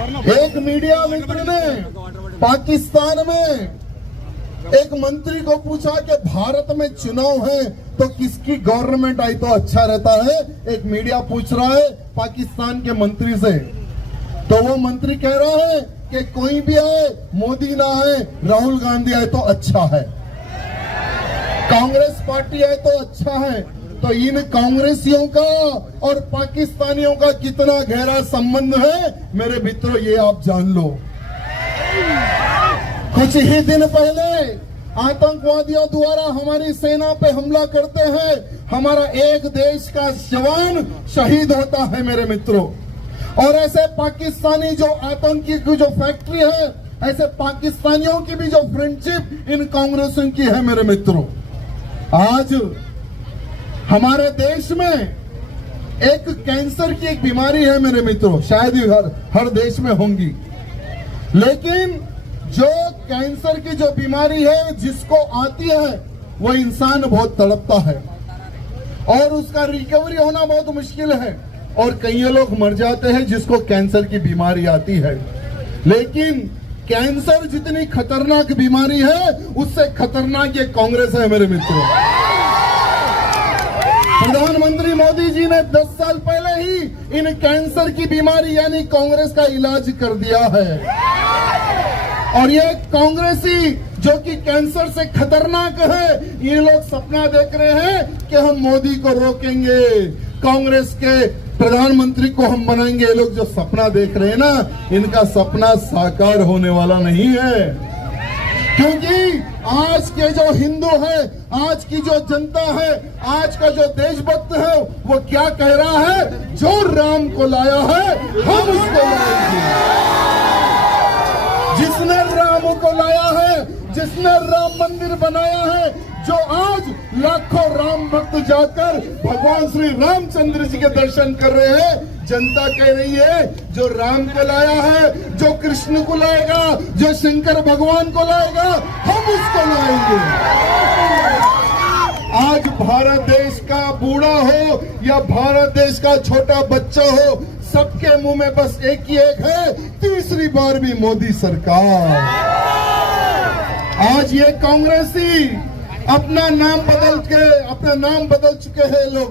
एक मीडिया मित्र ने पाकिस्तान में एक मंत्री को पूछा कि भारत में चुनाव है तो किसकी गवर्नमेंट आई तो अच्छा रहता है। एक मीडिया पूछ रहा है पाकिस्तान के मंत्री से, तो वो मंत्री कह रहा है कि कोई भी आए, मोदी ना आए, राहुल गांधी आए तो अच्छा है, कांग्रेस पार्टी आए तो अच्छा है। तो इन कांग्रेसियों का और पाकिस्तानियों का कितना गहरा संबंध है मेरे मित्रों, ये आप जान लो। कुछ ही दिन पहले आतंकवादियों द्वारा हमारी सेना पे हमला करते हैं, हमारा एक देश का जवान शहीद होता है मेरे मित्रों। और ऐसे पाकिस्तानी जो आतंकी की जो फैक्ट्री है, ऐसे पाकिस्तानियों की भी जो फ्रेंडशिप इन कांग्रेसियों की है मेरे मित्रों। आज हमारे देश में एक कैंसर की एक बीमारी है मेरे मित्रों, शायद ही हर देश में होंगी, लेकिन जो कैंसर की जो बीमारी है जिसको आती है वो इंसान बहुत तड़पता है और उसका रिकवरी होना बहुत मुश्किल है और कई लोग मर जाते हैं जिसको कैंसर की बीमारी आती है। लेकिन कैंसर जितनी खतरनाक बीमारी है उससे खतरनाक ये कांग्रेस है मेरे मित्रों। प्रधानमंत्री मोदी जी ने 10 साल पहले ही इन कैंसर की बीमारी यानी कांग्रेस का इलाज कर दिया है और ये कांग्रेसी जो कि कैंसर से खतरनाक है, ये लोग सपना देख रहे हैं कि हम मोदी को रोकेंगे, कांग्रेस के प्रधानमंत्री को हम बनाएंगे। ये लोग जो सपना देख रहे हैं ना, इनका सपना साकार होने वाला नहीं है, क्योंकि आज के जो हिंदू है, आज की जो जनता है, आज का जो देशभक्त है, वो क्या कह रहा है, जो राम को लाया है हम उसको लाएंगे। जिसने राम को लाया है, जिसने राम मंदिर बनाया है, जो आज लाखों राम भक्त जाकर भगवान श्री रामचंद्र जी के दर्शन कर रहे हैं, जनता कह रही है जो राम को लाया है, जो कृष्ण को लाएगा, जो शंकर भगवान को लाएगा, हम उसको लाएंगे। आज भारत देश का बूढ़ा हो या भारत देश का छोटा बच्चा हो, सबके मुंह में बस एक ही एक है, तीसरी बार भी मोदी सरकार। आज ये कांग्रेसी अपना नाम बदल चुके हैं लोग।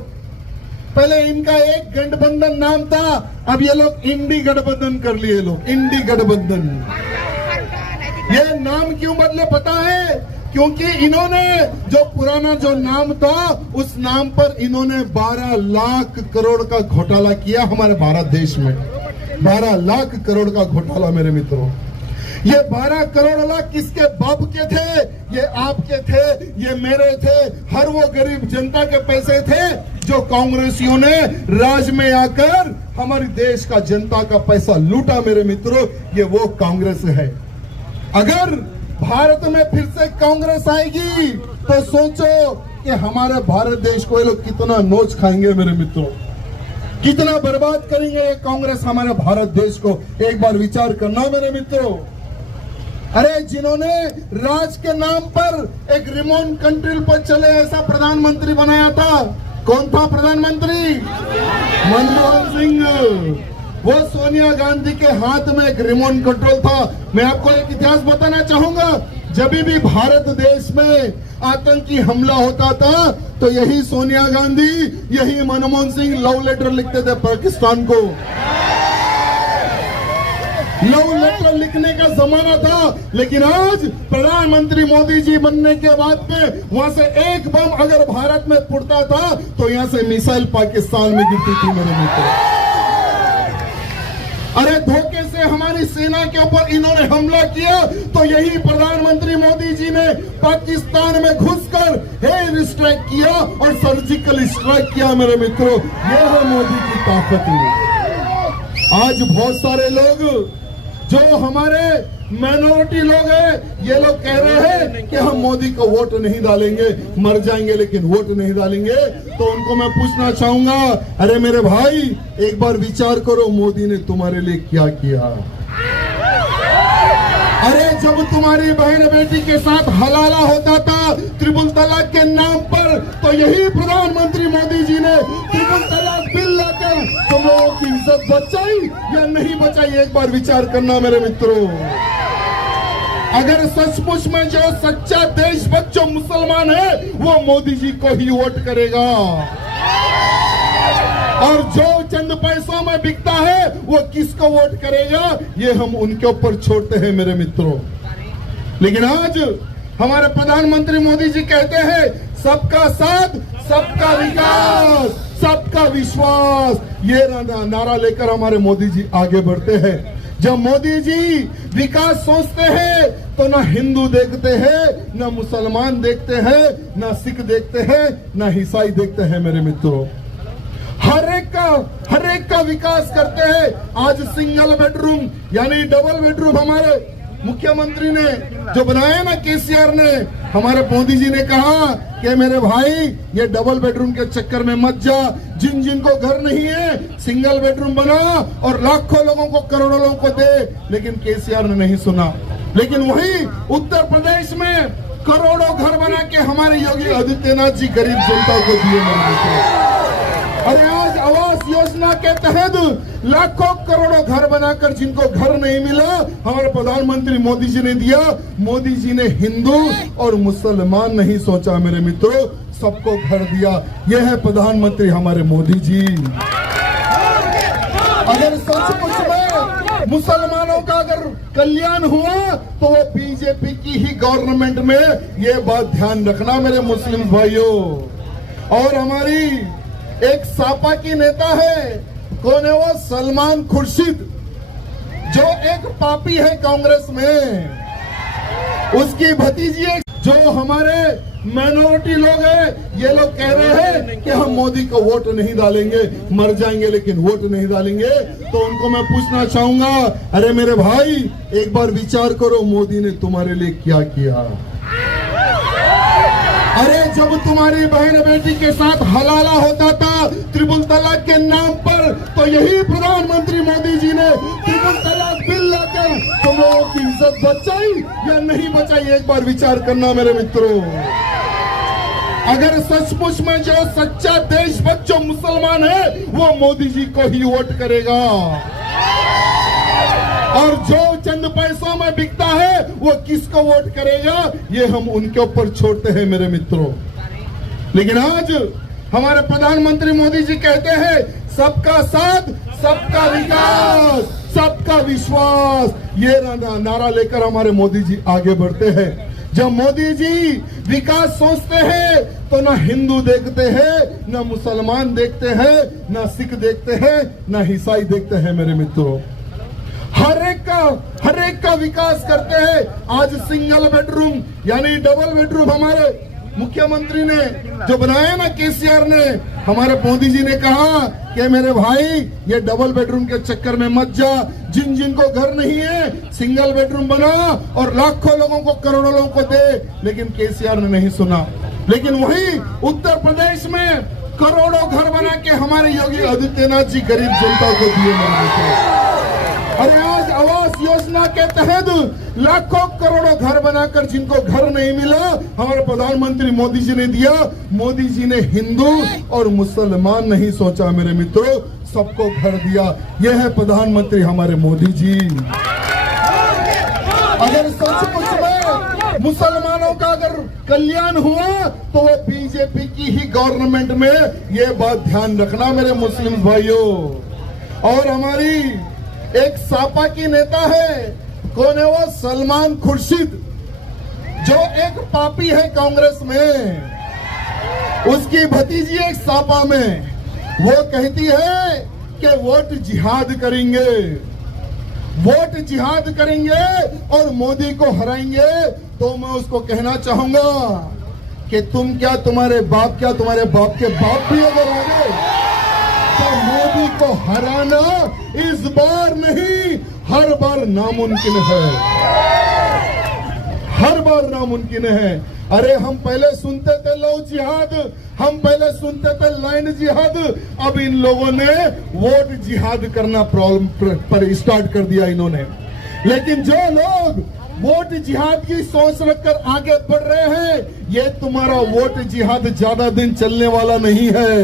पहले इनका एक गठबंधन नाम था, अब ये लोग इंडी गठबंधन कर लिए लोग, इंडी गठबंधन। ये नाम क्यों बदले पता है? क्योंकि इन्होंने जो पुराना जो नाम था उस नाम पर इन्होंने 12 लाख करोड़ का घोटाला किया हमारे भारत देश में। 12 लाख करोड़ का घोटाला मेरे मित्रों। ये 12 करोड़ लाख किसके बाप के थे? ये आपके थे, ये मेरे थे, हर वो गरीब जनता के पैसे थे जो कांग्रेसियों ने राज में आकर हमारे देश का जनता का पैसा लूटा मेरे मित्रों। ये वो कांग्रेस है। अगर भारत में फिर से कांग्रेस आएगी तो सोचो कि हमारे भारत देश को ये लोग कितना नोच खाएंगे मेरे मित्रों, कितना बर्बाद करेंगे ये कांग्रेस हमारे भारत देश को। एक बार विचार करना मेरे मित्रों। अरे जिन्होंने राज के नाम पर एक रिमोट कंट्रोल पर चले ऐसा प्रधानमंत्री बनाया था, कौन था प्रधानमंत्री? मनमोहन सिंह। वो सोनिया गांधी के हाथ में एक रिमोट कंट्रोल था। मैं आपको एक इतिहास बताना चाहूंगा, जब भी भारत देश में आतंकी हमला होता था तो यही सोनिया गांधी, यही मनमोहन सिंह लव लेटर लिखते थे पाकिस्तान को। लव लेटर लिखने का जमाना था, लेकिन आज प्रधानमंत्री मोदी जी बनने के बाद में वहां से एक बम अगर भारत में फूटता था तो यहां से मिसाइल पाकिस्तान में गिरती थी मेरे मित्र। अरे धोखे से हमारी सेना के ऊपर इन्होंने हमला किया तो यही प्रधानमंत्री मोदी जी ने पाकिस्तान में घुसकर एयर स्ट्राइक किया और सर्जिकल स्ट्राइक किया मेरे मित्रों। ये है मोदी की ताकत। आज बहुत सारे लोग जो हमारे माइनॉरिटी लोग हैं, ये लोग कह रहे हैं कि हम मोदी को वोट नहीं डालेंगे, मर जाएंगे लेकिन वोट नहीं डालेंगे। तो उनको मैं पूछना चाहूंगा, अरे मेरे भाई एक बार विचार करो, मोदी ने तुम्हारे लिए क्या किया? अरे जब तुम्हारी बहन बेटी के साथ हलाला होता था ट्रिपल तलाक के नाम पर, तो यही प्रधानमंत्री मोदी जी ने ट्रिपल तलाक बिल लाकर तुम लोगों की इज्जत बचाई या नहीं बचाई, एक बार विचार करना मेरे मित्रों। अगर सचमुच में जो सच्चा देशभक्त जो मुसलमान है वो मोदी जी को ही वोट करेगा, और जो चंद पैसों में बिकता है वो किसको वोट करेगा, ये हम उनके ऊपर छोड़ते हैं मेरे मित्रों। लेकिन आज हमारे प्रधानमंत्री मोदी जी कहते हैं सबका साथ, सबका विकास, सबका विश्वास, ये नारा लेकर हमारे मोदी जी आगे बढ़ते हैं। जब मोदी जी विकास सोचते हैं तो ना हिंदू देखते हैं, ना मुसलमान देखते हैं, ना सिख देखते हैं, ना ईसाई देखते हैं मेरे मित्रों। हर एक का विकास करते हैं। आज सिंगल बेडरूम यानी डबल बेडरूम हमारे मुख्यमंत्री ने जो बनाया ना, केसीआर ने, हमारे मोदी जी ने कहा कि मेरे भाई ये डबल बेडरूम के चक्कर में मत जा, जिन जिनको घर नहीं है सिंगल बेडरूम बना और लाखों लोगों को, करोड़ों लोगों को दे। लेकिन केसीआर ने नहीं सुना। लेकिन वही उत्तर प्रदेश में करोड़ों घर बना के हमारे योगी आदित्यनाथ जी गरीब जनता को दिए। और आज आवास योजना के तहत लाखों करोड़ों घर बनाकर जिनको घर नहीं मिला हमारे प्रधानमंत्री मोदी जी ने दिया। मोदी जी ने हिंदू और मुसलमान नहीं सोचा मेरे मित्रों, सबको घर दिया। यह है प्रधानमंत्री हमारे मोदी जी। अगर सचमुच में मुसलमानों का अगर कल्याण हुआ तो वो बीजेपी की ही गवर्नमेंट में, ये बात ध्यान रखना मेरे मुस्लिम भाइयों। और हमारी एक सापा की नेता है, कौन है वो, सलमान खुर्शीद, जो एक पापी है कांग्रेस में। उसकी भतीजी है, जो हमारे माइनॉरिटी लोग हैं, ये लोग कह रहे हैं कि हम मोदी को वोट नहीं डालेंगे, मर जाएंगे लेकिन वोट नहीं डालेंगे। तो उनको मैं पूछना चाहूंगा, अरे मेरे भाई एक बार विचार करो, मोदी ने तुम्हारे लिए क्या किया? अरे जब तुम्हारी बहन बेटी के साथ हलाला होता था त्रिपुल तलाक के नाम पर, तो यही प्रधानमंत्री मोदी जी ने त्रिपुल तलाक बिल लाकर तुम लोगों की इज्जत बचाई या नहीं बचाई, एक बार विचार करना मेरे मित्रों। अगर सचमुच में जो सच्चा देशभक्त जो मुसलमान है वो मोदी जी को ही वोट करेगा, और जो चंद पैसों में बिकता है वो किसको वोट करेगा, ये हम उनके ऊपर छोड़ते हैं मेरे मित्रों। लेकिन आज हमारे प्रधानमंत्री मोदी जी कहते हैं सबका साथ, सबका विकास, सबका विश्वास, ये नारा लेकर हमारे मोदी जी आगे बढ़ते हैं। जब मोदी जी विकास सोचते हैं तो ना हिंदू देखते हैं, ना मुसलमान देखते हैं, ना सिख देखते हैं, ना ईसाई देखते हैं मेरे मित्रों। हर एक का विकास करते हैं। आज सिंगल बेडरूम यानी डबल बेडरूम हमारे मुख्यमंत्री ने जो बनाया ना, केसीआर ने, हमारे मोदी जी ने कहा कि मेरे भाई ये डबल बेडरूम के चक्कर में मत जा, जिन जिनको घर नहीं है सिंगल बेडरूम बना और लाखों लोगों को, करोड़ों लोगों को दे। लेकिन केसीआर ने नहीं सुना। लेकिन वही उत्तर प्रदेश में करोड़ों घर बना के हमारे योगी आदित्यनाथ जी गरीब जनता को दिए। और आज आवास योजना के तहत लाखों करोड़ों घर बनाकर जिनको घर नहीं मिला हमारे प्रधानमंत्री मोदी जी ने दिया। मोदी जी ने हिंदू और मुसलमान नहीं सोचा मेरे मित्रों, सबको घर दिया। यह है प्रधानमंत्री हमारे मोदी जी। अगर सचमुच में मुसलमानों का अगर कल्याण हुआ तो वो बीजेपी की ही गवर्नमेंट में, ये बात ध्यान रखना मेरे मुस्लिम भाइयों। और हमारी एक सापा की नेता है, कौन है वो, सलमान खुर्शीद, जो एक पापी है कांग्रेस में। उसकी भतीजी एक सापा में, वो कहती है कि वोट जिहाद करेंगे, वोट जिहाद करेंगे और मोदी को हराएंगे। तो मैं उसको कहना चाहूंगा कि तुम क्या, तुम्हारे बाप क्या, तुम्हारे बाप के बाप भी अगर आ गए तो मोदी को हराना इस बार नहीं, हर बार नामुमकिन है, हर बार नामुमकिन है। अरे हम पहले सुनते थे लव जिहाद, हम पहले सुनते थे लाइन जिहाद, अब इन लोगों ने वोट जिहाद करना पर स्टार्ट कर दिया इन्होंने। लेकिन जो लोग वोट जिहाद की सोच रखकर आगे बढ़ रहे हैं, ये तुम्हारा वोट जिहाद ज्यादा दिन चलने वाला नहीं है।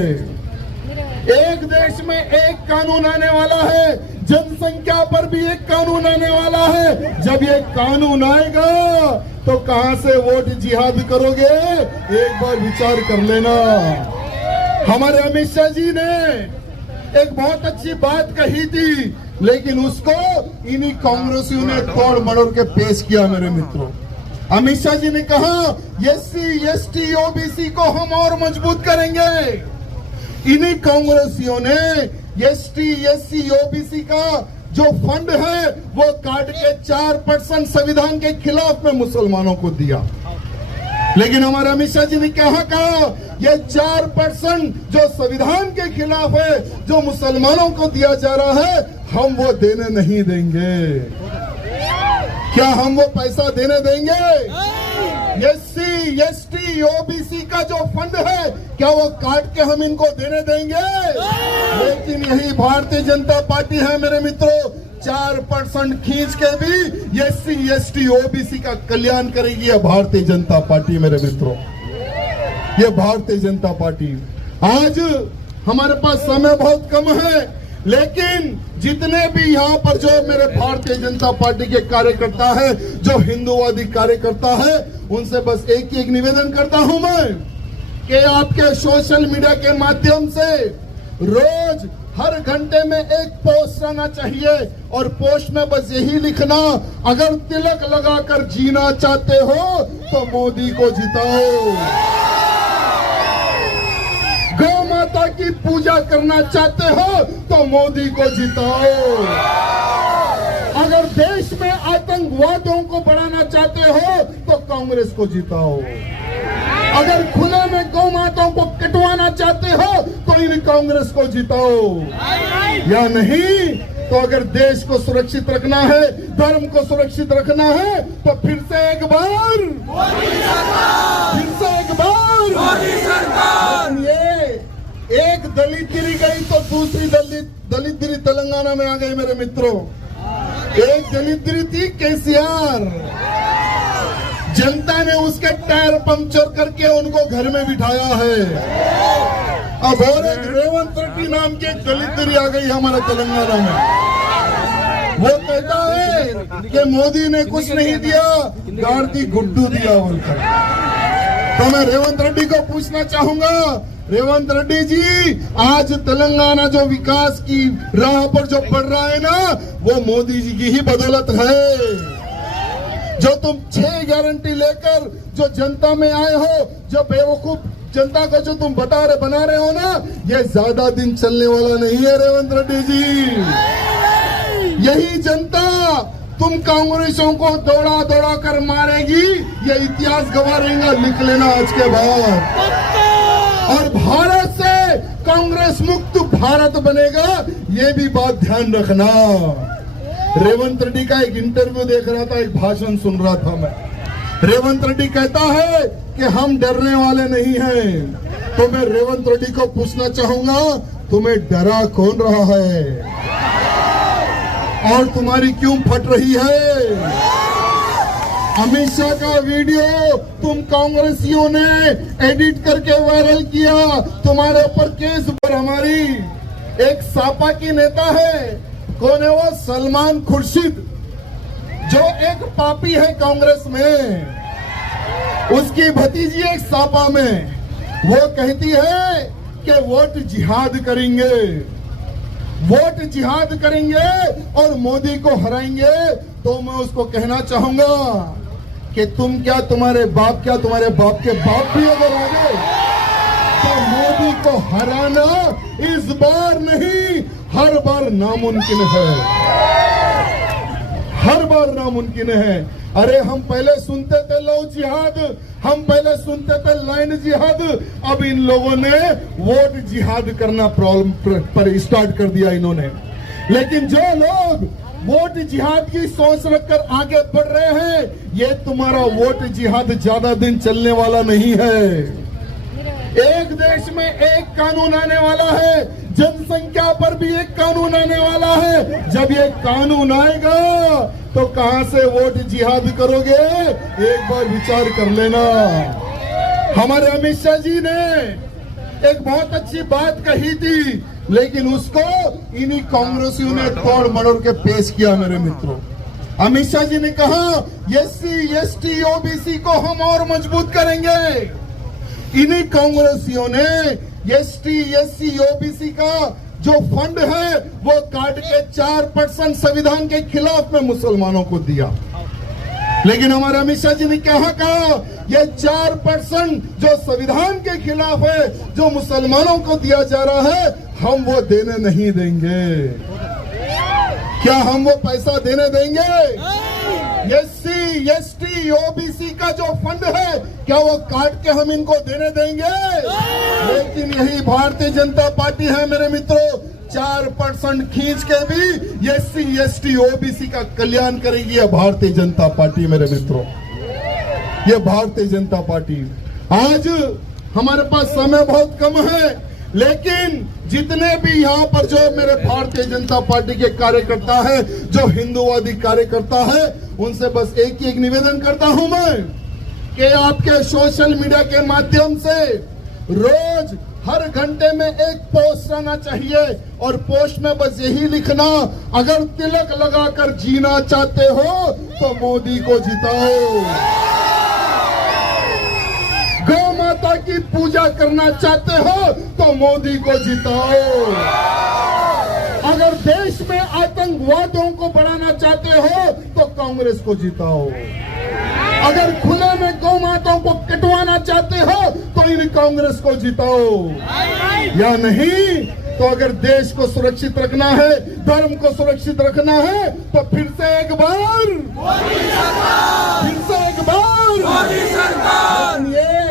एक देश में एक कानून आने वाला है, जनसंख्या पर भी एक कानून आने वाला है। जब ये कानून आएगा तो कहां से वोट जिहाद करोगे, एक बार विचार कर लेना। हमारे अमित शाह जी ने एक बहुत अच्छी बात कही थी, लेकिन उसको इन्हीं कांग्रेसियों ने तोड़ मरोड़ के पेश किया। मेरे मित्रों, अमित शाह जी ने कहा एससी एसटी ओबीसी को हम और मजबूत करेंगे। इन्हीं कांग्रेसियों ने एसटी एससी ओबीसी का जो फंड है वो काट के 4% संविधान के खिलाफ में मुसलमानों को दिया। लेकिन हमारे अमित शाह जी ने क्या कहा, ये 4% जो संविधान के खिलाफ है, जो मुसलमानों को दिया जा रहा है, हम वो देने नहीं देंगे। क्या हम वो पैसा देने देंगे? एससी एसटी ओबीसी का जो फंड है, क्या वो काट के हम इनको देने देंगे? लेकिन यही भारतीय जनता पार्टी है मेरे मित्रों, 4% खींच के भी एससी एसटी ओबीसी का कल्याण करेगी यह भारतीय जनता पार्टी। मेरे मित्रों, ये भारतीय जनता पार्टी। आज हमारे पास समय बहुत कम है, लेकिन जितने भी यहाँ पर जो मेरे भारतीय जनता पार्टी के कार्यकर्ता है, जो हिंदूवादी कार्यकर्ता है, उनसे बस एक ही एक निवेदन करता हूं मैं कि आपके सोशल मीडिया के माध्यम से रोज हर घंटे में एक पोस्ट आना चाहिए, और पोस्ट में बस यही लिखना, अगर तिलक लगाकर जीना चाहते हो तो मोदी को जिताओ। गौ माता की पूजा करना चाहते हो तो मोदी को जिताओ। अगर देश में आतंकवादियों को बढ़ाना चाहते हो तो कांग्रेस को जिताओ। अगर खुले में गौ माताओं को कटवाना चाहते हो तो इन कांग्रेस को जिताओ। या नहीं तो अगर देश को सुरक्षित रखना है, धर्म को सुरक्षित रखना है, तो फिर से एक बार ये एक दलित गिरी गई तो दूसरी दलित गिरी तेलंगाना में आ गई। मेरे मित्रों, एक दलित गिरी थी केसीआर, जनता ने उसके टायर पंक्चर करके उनको घर में बिठाया है। अब और एक रेवंत रेड्डी नाम की एक दलित गिरी आ गई हमारे तेलंगाना में। वो कहता है कि मोदी ने कुछ नहीं दिया, गाड़ी गुड्डू दिया बोलकर। तो मैं रेवंत रेड्डी को पूछना चाहूंगा, रेवंत रेड्डी जी, आज तेलंगाना जो विकास की राह पर जो बढ़ रहा है ना, वो मोदी जी की ही बदौलत है। जो तुम 6 गारंटी लेकर जो जनता में आए हो, जो बेवकूफ जनता को जो तुम बना रहे हो ना, ये ज्यादा दिन चलने वाला नहीं है रेवंत रेड्डी जी। यही जनता तुम कांग्रेसों को दौड़ा दौड़ा कर मारेगी, ये इतिहास गवाह रहेगा, लिख लेना आज के बाद। और भारत से कांग्रेस मुक्त भारत बनेगा, ये भी बात ध्यान रखना। रेवंत रेड्डी का एक इंटरव्यू देख रहा था, एक भाषण सुन रहा था मैं। रेवंत रेड्डी कहता है कि हम डरने वाले नहीं हैं। तो मैं रेवंत रेड्डी को पूछना चाहूंगा, तुम्हें डरा कौन रहा है और तुम्हारी क्यों फट रही है? अमित शाह का वीडियो तुम कांग्रेसियों ने एडिट करके वायरल किया, तुम्हारे ऊपर केस पर। हमारी एक सापा की नेता है, कौन है वो? सलमान खुर्शीद, जो एक पापी है कांग्रेस में। उसकी भतीजी एक सापा में, वो कहती है कि वोट जिहाद करेंगे, वोट जिहाद करेंगे और मोदी को हराएंगे। तो मैं उसको कहना चाहूंगा कि तुम क्या, तुम्हारे बाप क्या, तुम्हारे बाप के बाप भी अगर आ गए तो मोदी को हराना इस बार नहीं, हर बार नामुमकिन है, हर बार नामुमकिन है। अरे हम पहले सुनते थे लव जिहाद, हम पहले सुनते थे लाइन जिहाद, अब इन लोगों ने वोट जिहाद करना पर स्टार्ट कर दिया इन्होंने। लेकिन जो लोग वोट जिहाद की सोच रखकर आगे बढ़ रहे हैं, ये तुम्हारा वोट जिहाद ज्यादा दिन चलने वाला नहीं है। एक देश में एक कानून आने वाला है, जनसंख्या पर भी एक कानून आने वाला है। जब ये कानून आएगा तो कहां से वोट जिहाद करोगे, एक बार विचार कर लेना। हमारे अमित शाह जी ने एक बहुत अच्छी बात कही थी, लेकिन उसको इन्हीं कांग्रेसियों ने तोड़ मरोड़ के पेश किया। मेरे मित्रों, अमित शाह जी ने कहा एससी एसटी ओबीसी को हम और मजबूत करेंगे। इन्हीं कांग्रेसियों ने एसटी एससी ओबीसी का जो फंड है वो काट के 4% संविधान के खिलाफ में मुसलमानों को दिया। लेकिन हमारे अमित शाह जी ने क्या कहा, ये 4% जो संविधान के खिलाफ है, जो मुसलमानों को दिया जा रहा है, हम वो देने नहीं देंगे। क्या हम वो पैसा देने देंगे? एससी एसटी ओबीसी का जो फंड है, क्या वो काट के हम इनको देने देंगे? लेकिन यही भारतीय जनता पार्टी है मेरे मित्रों, 4% खींच के भी एससी एसटी ओबीसी का कल्याण करेगी यह भारतीय जनता पार्टी। मेरे मित्रों, ये भारतीय जनता पार्टी। आज हमारे पास समय बहुत कम है, लेकिन जितने भी यहाँ पर जो मेरे भारतीय जनता पार्टी के कार्यकर्ता है, जो हिंदूवादी कार्यकर्ता है, उनसे बस एक ही एक निवेदन करता हूं मैं कि आपके सोशल मीडिया के माध्यम से रोज हर घंटे में एक पोस्ट आना चाहिए, और पोस्ट में बस यही लिखना, अगर तिलक लगाकर जीना चाहते हो तो मोदी को जिताओ। गौ माता की पूजा करना चाहते हो तो मोदी को जिताओ। अगर देश में आतंकवादियों को बढ़ाना चाहते हो तो कांग्रेस को जिताओ। अगर खुले में गौ माताओं को कटवाना चाहते हो तो इन कांग्रेस को जिताओ। या नहीं तो अगर देश को सुरक्षित रखना है, धर्म को सुरक्षित रखना है, तो फिर से एक बार ये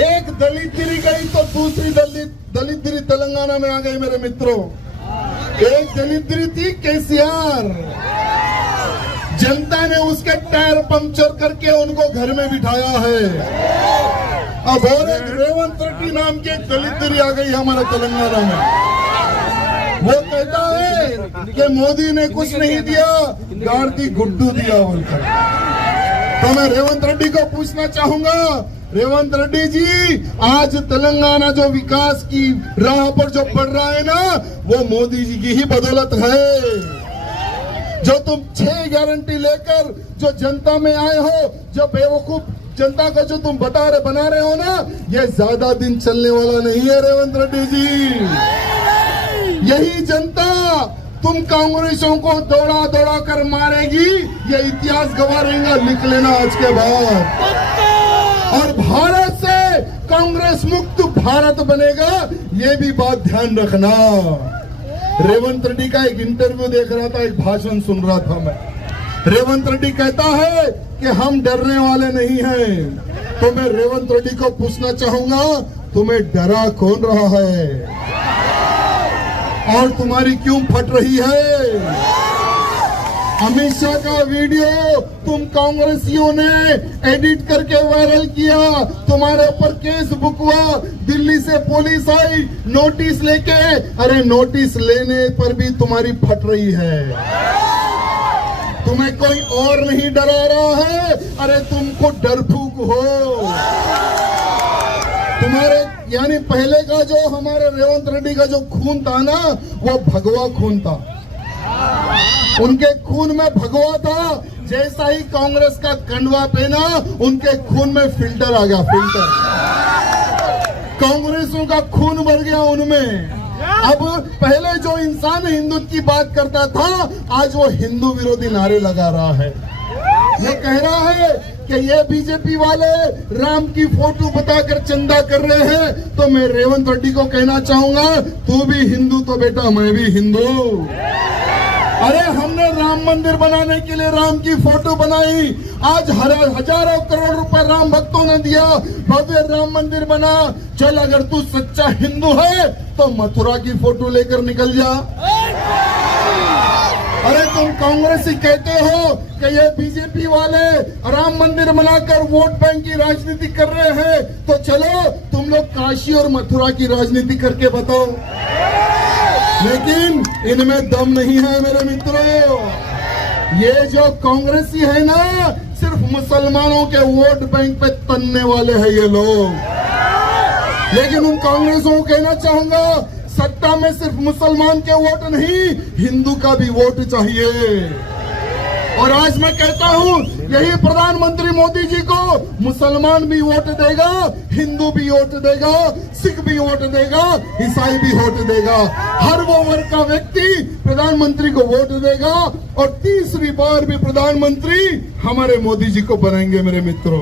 एक दलित गिरी गई तो दूसरी दलित गिरी तेलंगाना में आ गई। मेरे मित्रों, एक दलित गिरी थी केसीआर, जनता ने उसके टायर पंक्चर करके उनको घर में बिठाया है। अब और एक रेवंत रेड्डी नाम की एक दलित गिरी आ गई हमारे तेलंगाना में। वो कहता है कि मोदी ने कुछ नहीं दिया, गाड़ की गुड्डू दिया बोलकर। तो मैं रेवंत रेड्डी को पूछना चाहूंगा, रेवंत रेड्डी जी, आज तेलंगाना जो विकास की राह पर जो बढ़ रहा है ना, वो मोदी जी की ही बदौलत है। जो तुम 6 गारंटी लेकर जो जनता में आए हो, जो बेवकूफ जनता को जो तुम बना रहे हो ना, ये ज्यादा दिन चलने वाला नहीं है रेवंत रेड्डी जी। यही जनता तुम कांग्रेसों को दौड़ा दौड़ा कर मारेगी, ये इतिहास गवाह रहेगा, लिख लेना आज के बाद। और भारत से कांग्रेस मुक्त भारत बनेगा, ये भी बात ध्यान रखना। रेवंत रेड्डी का एक इंटरव्यू देख रहा था, एक भाषण सुन रहा था मैं। रेवंत रेड्डी कहता है कि हम डरने वाले नहीं हैं। तो मैं रेवंत रेड्डी को पूछना चाहूंगा, तुम्हें डरा कौन रहा है और तुम्हारी क्यों फट रही है? अमित शाह का वीडियो तुम कांग्रेसियों ने एडिट करके वायरल किया, तुम्हारे ऊपर केस बुक हुआ, दिल्ली से पुलिस आई नोटिस लेके। अरे नोटिस लेने पर भी तुम्हारी फट रही है। तुम्हें कोई और नहीं डरा रहा है, अरे तुमको डरफूक हो। तुम्हारे यानी पहले का जो हमारे रेवंत रेड्डी का जो खून था ना, वो भगवा खून था। उनके खून में भगवा था। जैसा ही कांग्रेस का कंडवा पहना, उनके खून में फिल्टर आ गया, फिल्टर। कांग्रेसों का खून भर गया उनमें। अब पहले जो इंसान हिंदुत्व की बात करता था, आज वो हिंदू विरोधी नारे लगा रहा है। ये कह रहा है कि ये बीजेपी वाले राम की फोटो बताकर चंदा कर रहे हैं। तो मैं रेवंत रेड्डी को कहना चाहूंगा, तू भी हिंदू तो बेटा मैं भी हिंदू। अरे हमने राम मंदिर बनाने के लिए राम की फोटो बनाई, आज हजारों करोड़ रुपए राम भक्तों ने दिया, भव्य राम मंदिर बना। चल अगर तू सच्चा हिंदू है तो मथुरा की फोटो लेकर निकल जा। अरे तुम कांग्रेसी कहते हो कि ये बीजेपी वाले राम मंदिर बनाकर वोट बैंक की राजनीति कर रहे हैं, तो चलो तुम लोग काशी और मथुरा की राजनीति करके बताओ। लेकिन इनमें दम नहीं है मेरे मित्रों। ये जो कांग्रेसी है ना, सिर्फ मुसलमानों के वोट बैंक पे तनने वाले हैं ये लोग। लेकिन उन कांग्रेसों को कहना चाहूंगा, सत्ता में सिर्फ मुसलमान के वोट नहीं, हिंदू का भी वोट चाहिए। और आज मैं कहता हूं, यही प्रधानमंत्री मोदी जी को मुसलमान भी वोट देगा, हिंदू भी वोट देगा, सिख भी वोट देगा, ईसाई भी वोट देगा। हर वो वर्ग का व्यक्ति प्रधानमंत्री को वोट देगा और तीसरी बार भी प्रधानमंत्री हमारे मोदी जी को बनाएंगे। मेरे मित्रों,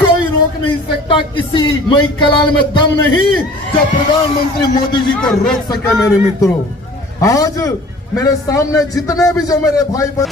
कोई रोक नहीं सकता, किसी मई कलाल में दम नहीं जो प्रधानमंत्री मोदी जी को रोक सके। मेरे मित्रों, आज मेरे सामने जितने भी जो मेरे भाई बहन